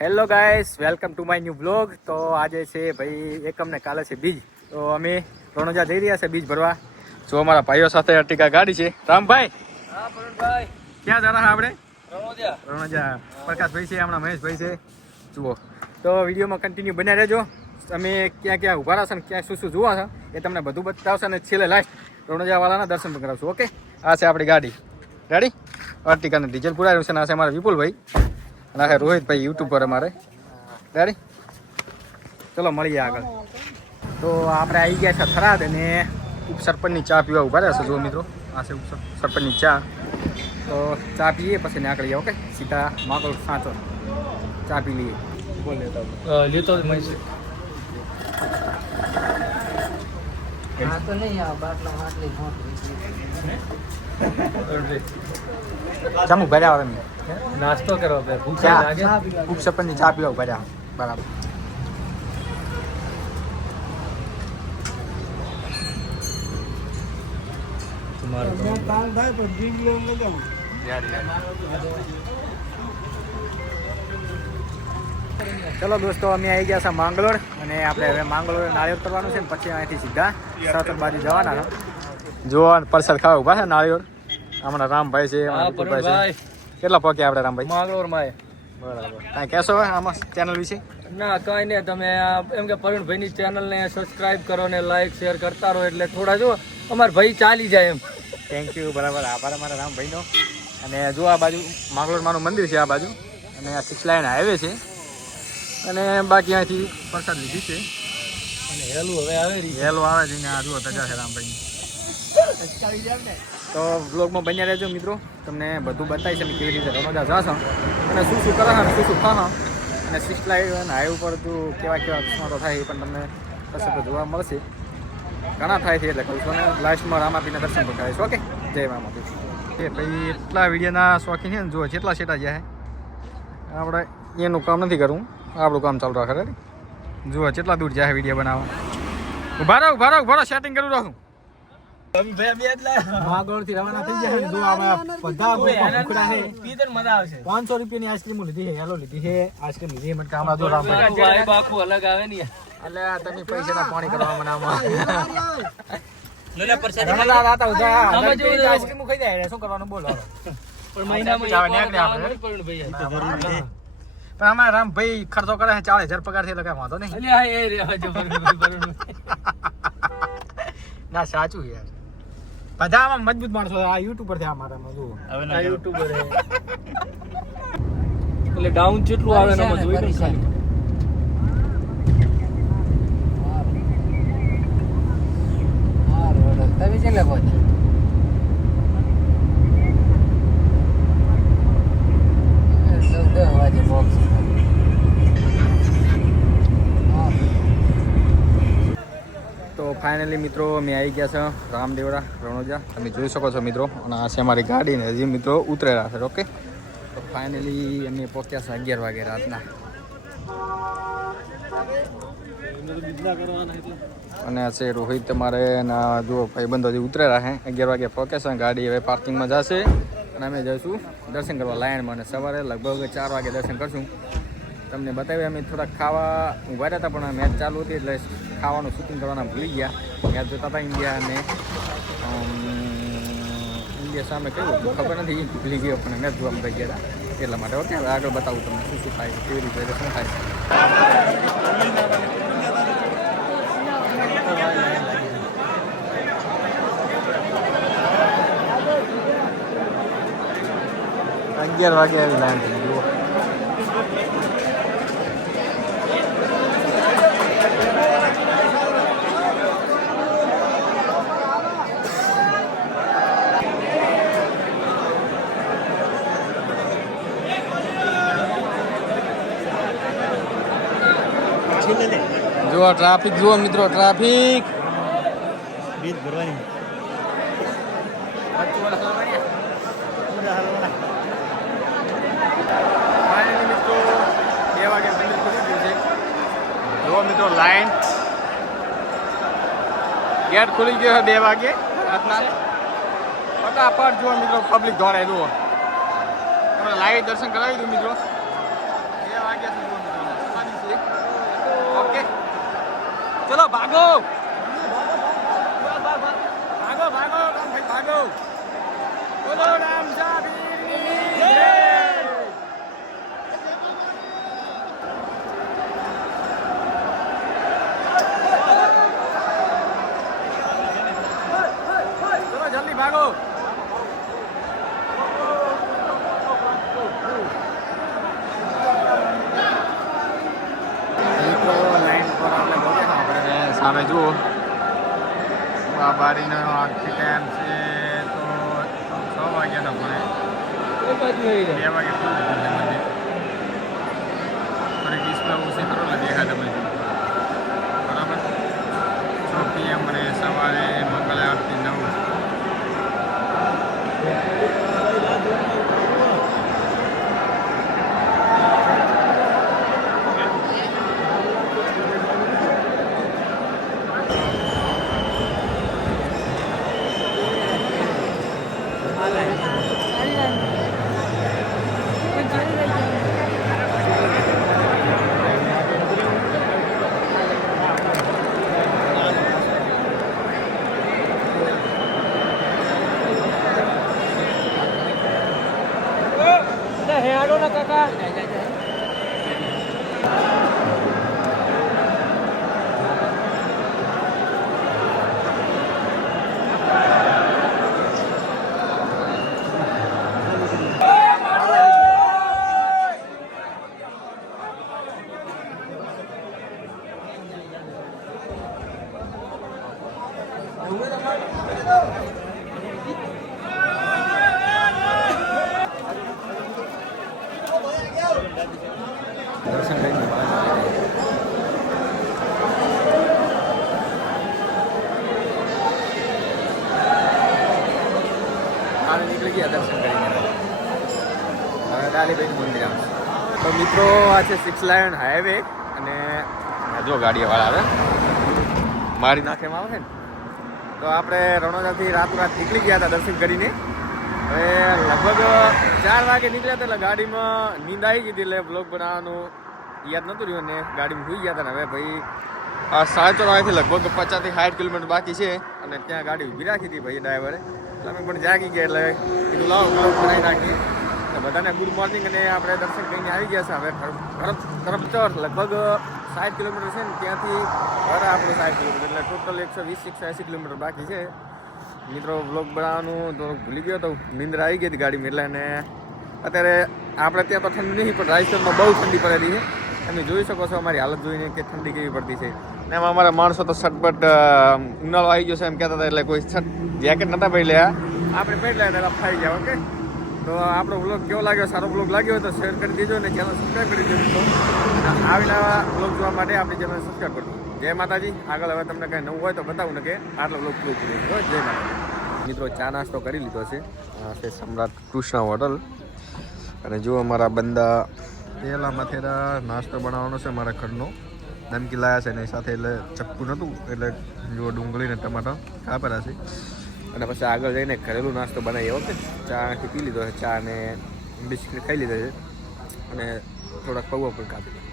Hello guys, welcome to my new blog. તો આજે છે ભાઈ એકમ ને કાલે છે બીજ. તો અમે રણોજા જઈ રહ્યા છે બીજ ભરવા. જો અમારા ભાઈઓ સાથે અર્ટિકા ગાડી છે. રામભાઈ, હા પરુણભાઈ, ક્યાં જરા આપણે? રણોજા. રણોજા. પ્રકાશભાઈ છે, હમણાં મહેશભાઈ છે. જુઓ તો વિડીયોમાં કન્ટિન્યુ બન્યા રહેજો. અમે ક્યાં ક્યાં ઉભા રહેશે ને ક્યાં શું શું જોવા છે એ તમને બધું બતાવશે અને છેલ્લે લાસ્ટ રણોજાવાળાના દર્શન પણ કરાવશું. ઓકે, આ છે આપણી ગાડી. રેડી? અર્ટિકાને ડીઝલ પુરાવ્યું છે ને આ છે અમારા વિપુલભાઈ અને આ છે રોહિતભાઈ યુટ્યુબ પર અમારે. રેડી? ચલો મળીએ આગળ. તો આપણે આવી ગયા છે થરાદ અને ઉપસરપંચની ચા પીવા ઉભા રહ્યા છે. જુઓ મિત્રો, આ છે સરપંચની ચા. તો ચા પીએ પછી નીકળીએ. ઓકે, સીધા માગોલ સાંચો ચા પી લઈએ. બોલ લેતો મહેશ. હા તો નહીં આ બાટલા માટલી જામું ભર્યા આવે મેં નાસ્તો કરવા બે ભૂખ ચા લાગે. ઉપસરપંચની ચા પીવા ઉભા રહ્યા. બરાબર. તમારો ચલો દોસ્તો, અમે આવી ગયા છે માંગલોર અને આપણે હવે માંગલોર નાળિયેર કરવાનું છે ને પછી અહીંથી સીધા સાતર બાજુ જવાના છે. જો પરસાદ ખાવા ઉભા છે નાળિયેર. હમણાં રામભાઈ છે, હા પરુણભાઈ, કેટલા પહોંચ્યા આપણે રામભાઈ? માંગરોળ માં. બરાબર. કાંઈ કહેશો હવે આમાં ચેનલ વિશે? ના કઈ નહીં, તમે એમ કે પરુણભાઈની ચેનલને સબસ્ક્રાઇબ કરો ને લાઈક શેર કરતા રહો એટલે થોડા જો અમારા ભાઈ ચાલી જાય એમ. Thank you. બરાબર, આભાર અમારા રામભાઈનો. અને જો આ બાજુ માંગલોરમાંનું મંદિર છે આ બાજુ અને આ 6 લાઈન હાઈવે છે અને બાકી અહીંથી પ્રસાદ લીધી છે અને હેલું હવે આવે રહી. હેલો આવે છે ને આ જુઓ તજા છે રામભાઈ. તો બ્લોગમાં બન્યા રહેજો મિત્રો, તમને બધું બતાવીશ અમે કેવી રીતે રણોજા જશો અને શું શું કરે શું શું ખાહ અને 6 લાઈન હાઈવે ઉપર જો કેવા કેવા અકસ્માતો થાય એ પણ તમને કશે તો જોવા મળશે. ઘણા થાય છે એટલે કહું છું. અને લાસ્ટમાં રામાપીના દર્શન પણ થાય છે. ઓકે, જય રામાપી. એ ભાઈ એટલા વિડીયોના શોખીન છે ને, જુઓ જેટલા સેટા જાય આપણે એનું કામ નથી કરવું, આપણું કામ ચાલુ રાખે. રેડી? જુઓ કેટલા દૂર જાય વિડીયો બનાવવા. ઉભા રહો ઉભા રહો ઉભા રહો, સેટિંગ કરું રાખું. માગોળથી રવાના થઈ જાય ને જો આપણે બધા ભૂખડા છે. 500 રૂપિયાની આઈસ્ક્રીમ લીધી છે. હેલો લીધી છે આઈસ્ક્રીમ લીધી છે. મને કામ જો રામભાઈ ભાઈ બાપુ અલગ આવે ને એટલે તમે પૈસાના પાણી કરવા મને આમાં આઈસ્ક્રીમ ખાઈ જાય શું કરવાનું બોલો. પણ મહિનામાં આવે ને એક વાર આપણે. આવે પરુણભાઈ. પણ અમારા રામભાઈ ખર્ચો કરે છે 40,000 પગાર છે એટલે કઈ વાંધો નહીં. અલ્યા હા એ રહ્યા છે પરુણભાઈ. ના સાચું યાર, બધા આમાં મજબૂત માણસો આ યુટ્યુબર છે અમારામાં. જુઓ આ યુટ્યુબર હે એટલે ડાઉન જેટલું આવે ને આમાં જોઈ લો ખાલી. તમે કેટલા પહોંચ્યા? વાગે બોક્સ. તો ફાઇનલી મિત્રો અમે આવી ગયા છે રામદેવરા રણોજા. તમે જોઈ શકો છો મિત્રો. અને આ છે અમારી ગાડી ને હજી મિત્રો ઉતરેલા છે. ઓકે, તો ફાઇનલી અમે પહોંચ્યા છે 11 વાગે રાતના. અને આ છે રોહિત તમારે ના જુઓ ભાઈબંધો હજી ઉતરેલા છે. 11 વાગે પહોંચ્યા છે. ગાડી હવે પાર્કિંગમાં જશે અને અમે જઈશું દર્શન કરવા લાયનમાં. અને સવારે લગભગ 4 વાગે દર્શન કરશું. તમને બતાવ્યું અમે થોડાક ખાવા ઊભા રહ્યા હતા પણ મેચ ચાલુ હતી એટલે ખાવાનું શૂટિંગ કરવાના ભૂલી ગયા. મેચ જોતા હતા ઇન્ડિયા અને ઇન્ડિયા સામે કયું હતું ખબર નથી, ભૂલી ગયો પણ મેચ જોવા બધા ગયા હતા એટલા માટે. ઓકે, હવે આગળ બતાવું તમને શું શું થાય કેવી રીતે શું થાય. અગિયાર વાગે આવી લાઈન થઈ જુઓ. જુઓ ટ્રાફિક, જુઓ મિત્રો ટ્રાફિક. બીજ ભરવાની મિત્રો 2 વાગે મંદિર ખુલી ગયું છે. જુઓ મિત્રો લાઈન ગેટ ખુલી ગયો છે 2 વાગે રાતના. ફટાફટ જુઓ મિત્રો પબ્લિક દોડાય. જુઓ લાઈવ દર્શન કરાવી દઉં મિત્રો. 2 વાગે ઓકે ચલો ભાગો ભાગો ભાગો ભાઈ ભાગો બોલો રામજા વીરની જય. ચલો જલ્દી ભાગો. લાઈન પર આપણે બોલે આપણે સામે જુઓ આ બારીનો આખી ટાઈમ છે તો 6 વાગ્યા તો મને એ બાજુ આવી જાય. 2 વાગે ખુલ્લું થશે મંદિર. થોડી ડિસ્પ્લે ઓછી કરો એટલે દેખાય તમે બરાબર. 6 PM અને સવારે મંગળ આરતી 9. હે આડો ના કાકા. દર્શન કરીને બહાર નીકળી ગયા દર્શન કરીને. હવે ડાલીભાઈ મંદિર આવશે. તો મિત્રો આ છે 6 લાઇન હાઈવે અને જો ગાડીવાળા આવે મારી નાખેમાં આવે ને તો આપણે રણોદાથી રાતોરાત નીકળી ગયા હતા દર્શન કરીને. હવે લગભગ 4 વાગે નીકળ્યા હતા એટલે ગાડીમાં નીંદ આવી ગઈ હતી એટલે બ્લોગ બનાવવાનું યાદ નહોતું રહ્યું ને ગાડીમાં સુઈ ગયા હતા ને હવે ભાઈ આ 4:30 લગભગ 50 થી 60 કિલોમીટર બાકી છે અને ત્યાં ગાડી ઊભી રાખી હતી ભાઈ ડ્રાઈવરે. એટલે અમે પણ જાગી ગયા એટલે કીધું લાવો બ્લોગ બનાવી નાખીએ. તો બધાને ગુડ મોર્નિંગ અને આપણે દર્શન કરીને આવી ગયા છે. હવે ખરબચર લગભગ 60 કિલોમીટર છે ને ત્યાંથી ઘરે આપણું 60 કિલોમીટર એટલે ટોટલ 120-180 કિલોમીટર બાકી છે. મિત્રો બ્લોગ બનાવવાનું થોડુંક ભૂલી ગયો તો નિંદ્રા આવી ગઈ હતી ગાડીમાં એટલે અને અત્યારે આપણે ત્યાં તો ઠંડી નહીં પણ રાજસ્થાનમાં બહુ ઠંડી પડેલી છે. તમે જોઈ શકો છો અમારી હાલત જોઈને કે ઠંડી કેવી પડતી છે. ને એમાં અમારા માણસો તો સટપટ ઉનાળો આવી ગયો છે એમ કહેતા હતા એટલે કોઈ જેકેટ નહોતા પહેરી લ્યા આપણે પહેરી લ્યા એટલે ફાઈ ગયા. ઓકે તો આપણો બ્લોગ કેવો લાગ્યો, સારો બ્લોગ લાગ્યો હોય તો શેર કરી દેજો અને ચેનલ સબસ્ક્રાઈબ કરી દેજો. આવેલા બ્લોગ જોવા માટે આપણી ચેનલ સબસ્ક્રાઈબ કરજો. જય માતાજી. આગળ હવે તમને કંઈ નવું હોય તો બતાવું ને કે આટલો બ્લોગ પૂરો કરી દો. જય માતાજી. મિત્રો ચા નાસ્તો કરી લીધો છે. આ છે સમ્રાટ કૃષ્ણ હોટલ અને જો અમારા બંદા પહેલાં માથેરા નાસ્તો બનાવવાનો છે મારા ઘરનો. નમકી લાયા છે ને સાથે એટલે ચક્કુ નહોતું એટલે જો ડુંગળી ને ટમાટર કાપેલા છે અને પછી આગળ જઈને ઘરેલું નાસ્તો બનાવી ઓકે. ચાથી પી લીધો છે, ચા ને બિસ્કિટ ખાઈ લીધો છે અને થોડાક પૌવા પણ કાપી લીધા.